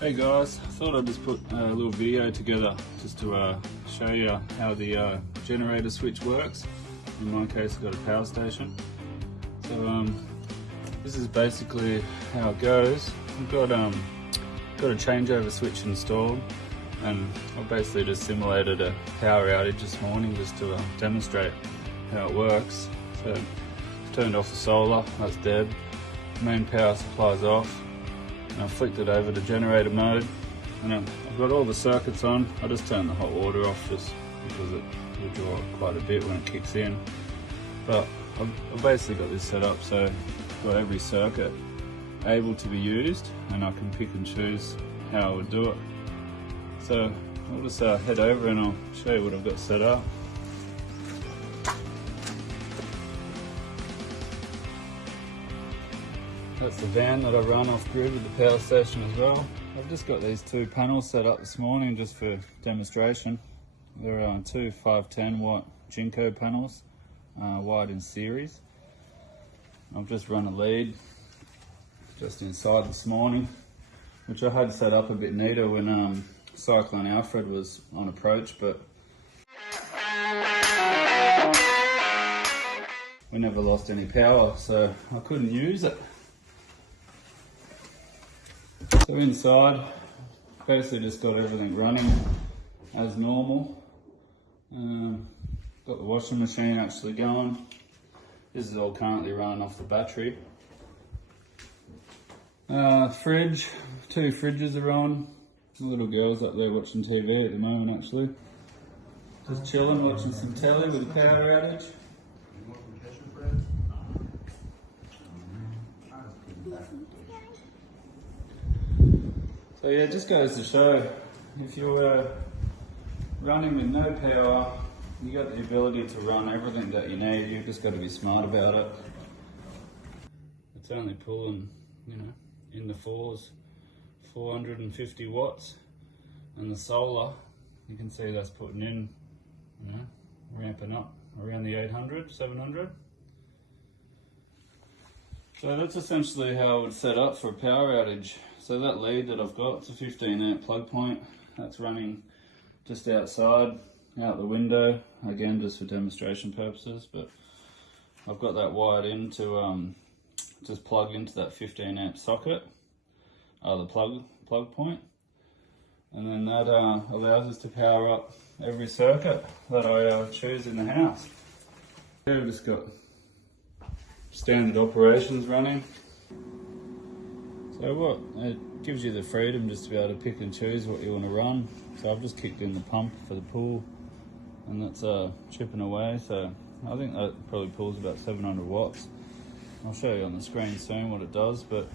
Hey guys, I thought I'd just put a little video together just to show you how the generator switch works. In my case, I've got a power station. So this is basically how it goes. I've got a changeover switch installed, and I basically just simulated a power outage this morning just to demonstrate how it works. So I've turned off the solar, that's dead. Main power supply's off. And I've flicked it over to generator mode, and I've got all the circuits on. I just turn the hot water off just because it will draw quite a bit when it kicks in. But I've basically got this set up so I've got every circuit able to be used, and I can pick and choose how I would do it. So I'll just head over and I'll show you what I've got set up. That's the van that I run off grid with the power station as well. I've just got these two panels set up this morning just for demonstration. They're two 510 watt Jinko panels, wired in series. I've just run a lead just inside this morning, which I had set up a bit neater when Cyclone Alfred was on approach, but we never lost any power, so I couldn't use it. So inside, basically just got everything running as normal. Got the washing machine actually going. This is all currently running off the battery. Fridge, two fridges are on. The little girl's up there watching TV at the moment actually. Just chilling, watching some telly with a power outage. So yeah, it just goes to show, if you were running with no power, you got the ability to run everything that you need. You've just got to be smart about it. It's only pulling, in the fours, 450 watts, and the solar, you can see that's putting in, ramping up around the 800, 700. So that's essentially how I would set up for a power outage. So that lead that I've got, it's a 15 amp plug point. That's running just outside, out the window, again just for demonstration purposes, but I've got that wired in to just plug into that 15 amp socket, the plug point, and then that allows us to power up every circuit that I choose in the house. Here we've just got standard operations running. So it gives you the freedom just to be able to pick and choose what you want to run. So I've just kicked in the pump for the pool, and that's chipping away. So I think that probably pulls about 700 watts. I'll show you on the screen soon what it does, but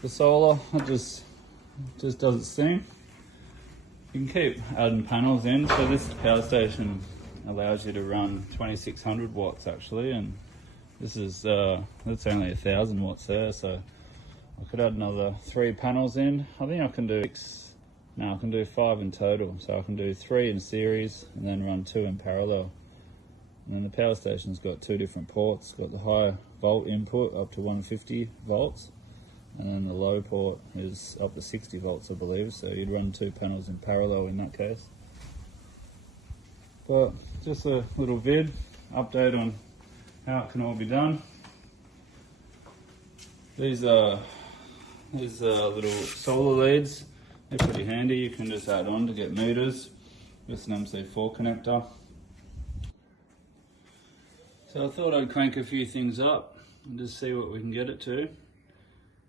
the solar, it just does its thing. You can keep adding panels in. So this power station allows you to run 2600 watts actually, and this is that's only 1000 watts there, so I could add another 3 panels in. I think I can do I can do 5 in total, so I can do 3 in series and then run 2 in parallel. And then the power station's got 2 different ports. Got the high volt input up to 150 volts, and then the low port is up to 60 volts I believe, so you'd run 2 panels in parallel in that case. But just a little vid update on how it can all be done. These little solar leads, they're pretty handy. You can just add on to get meters. Just an MC4 connector. So I thought I'd crank a few things up and just see what we can get it to.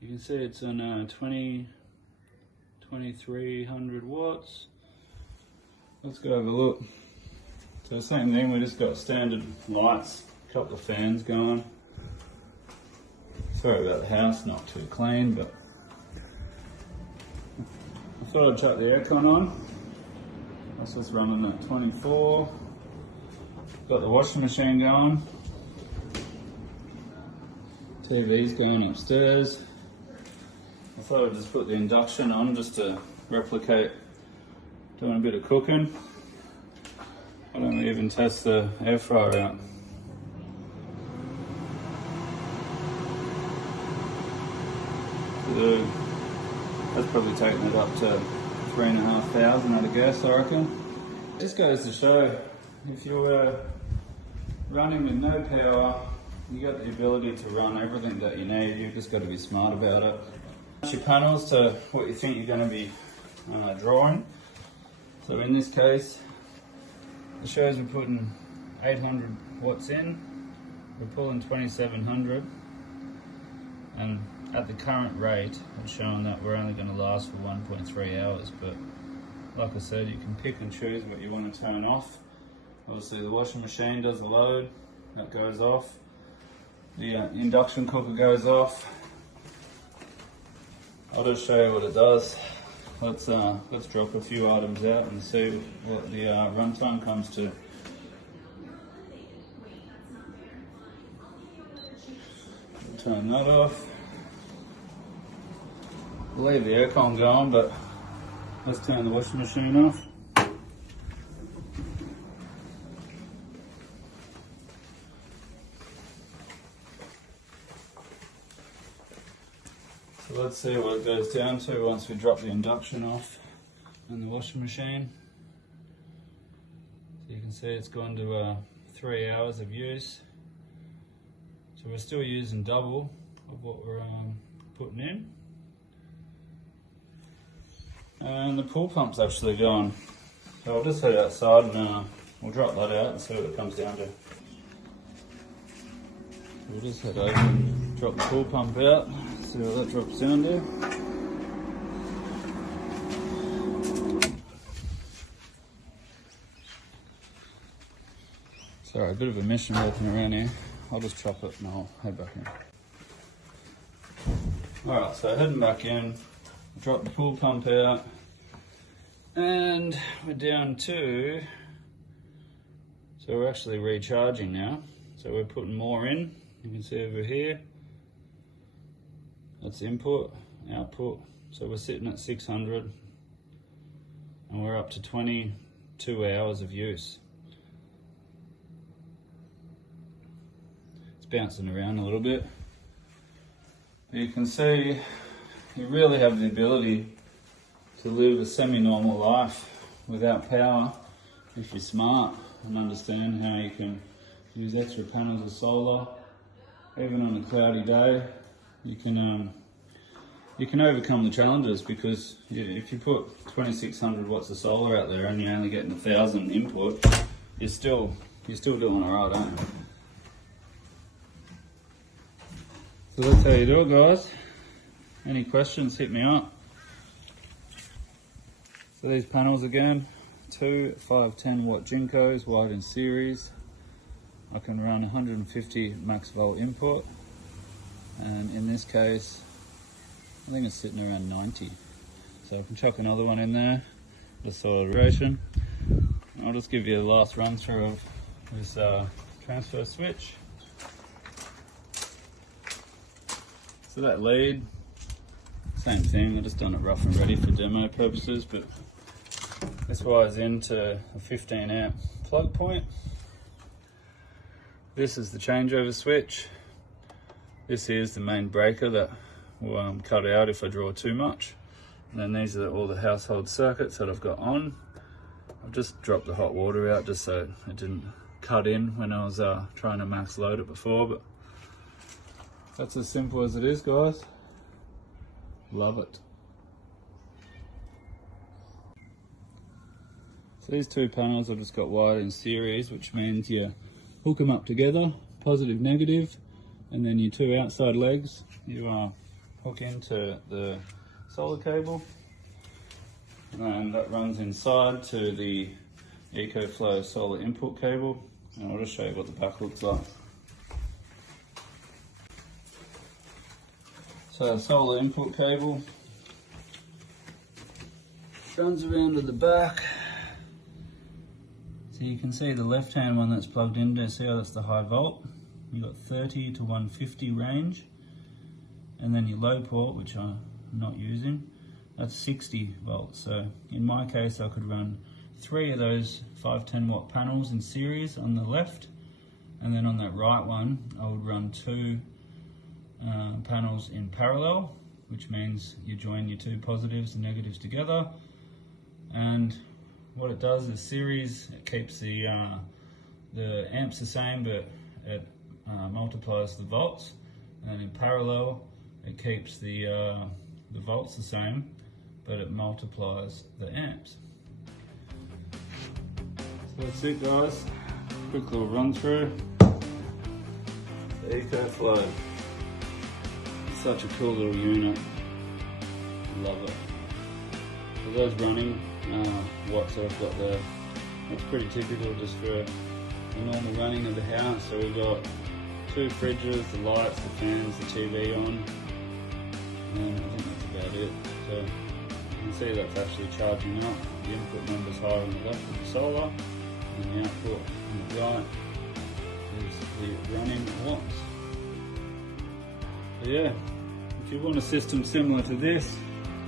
You can see it's on 2300 watts. Let's go have a look. So same thing, we just got standard lights, a couple of fans going. Sorry about the house, not too clean, but I thought I'd chuck the aircon on. That's just running at 24. Got the washing machine going. TV's going upstairs. I thought I'd just put the induction on just to replicate doing a bit of cooking. I don't even test the air fryer out. So that's probably taking it up to 3,500 at a guess, I reckon. Just goes to show, if you were running with no power, you got the ability to run everything that you need. You've just got to be smart about it. Your panels to what you think you're going to be drawing. So in this case, it shows we're putting 800 watts in, we're pulling 2700, and at the current rate it's showing that we're only going to last for 1.3 hours, but like I said, you can pick and choose what you want to turn off. Obviously the washing machine does the load, that goes off, the induction cooker goes off. I'll just show you what it does. Let's drop a few items out and see what the runtime comes to. Turn that off. We'll leave the aircon going, but let's turn the washing machine off. So let's see what it goes down to once we drop the induction off and the washing machine. So you can see it's gone to 3 hours of use. So we're still using double of what we're putting in. And the pool pump's actually gone. So I'll just head outside and we'll drop that out and see what it comes down to. We'll just head over and drop the pool pump out, see what that drops down to. Sorry, a bit of a mission walking around here. I'll just chop it and I'll head back in. Alright, so heading back in, drop the pool pump out, and we're down to, so we're actually recharging now. So we're putting more in, you can see over here, that's input, output. So we're sitting at 600 and we're up to 22 hours of use. Bouncing around a little bit. You can see you really have the ability to live a semi-normal life without power if you're smart and understand how you can use extra panels of solar. Even on a cloudy day, you can overcome the challenges, because if you put 2600 watts of solar out there and you're only getting 1,000 input, you're still doing alright, aren't you? So that's how you do it, guys. Any questions, hit me up. So these panels again, 2 510 watt Jinkos, wide in series. I can run 150 max volt input, and in this case, I think it's sitting around 90. So I can chuck another one in there, just solid duration. I'll just give you the last run through of this transfer switch. So that lead, same thing, I've just done it rough and ready for demo purposes, but this wires into a 15 amp plug point. This is the changeover switch. This is the main breaker that will cut out if I draw too much. And then these are all the household circuits that I've got on. I've just dropped the hot water out just so it didn't cut in when I was trying to max load it before, but that's as simple as it is, guys. Love it. So these two panels I've just got wired in series, which means you hook them up together, positive, negative, and then your two outside legs you hook into the solar cable, and that runs inside to the EcoFlow solar input cable, and I'll just show you what the back looks like. So solar input cable runs around to the back. So you can see the left hand one that's plugged into, see how that's the high volt. You've got 30 to 150 range. And then your low port, which I'm not using, that's 60 volts. So in my case, I could run 3 of those 510 watt panels in series on the left. And then on that right one, I would run 2 panels in parallel which means you join your two positives and negatives together. And what it does is series, it keeps the amps the same, but it multiplies the volts. And in parallel, it keeps the volts the same, but it multiplies the amps. So that's it, guys. Quick little run through. The EcoFlow. Such a cool little unit. Love it. For those running, watts that I've got there, that's pretty typical just for the normal running of the house. So we've got two fridges, the lights, the fans, the TV on, and I think that's about it. So you can see that's actually charging up. The input number's higher on the left with the solar, and the output on the right is the running watts. So yeah, if you want a system similar to this,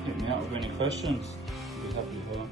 hit me up with any questions. I'll be happy to help.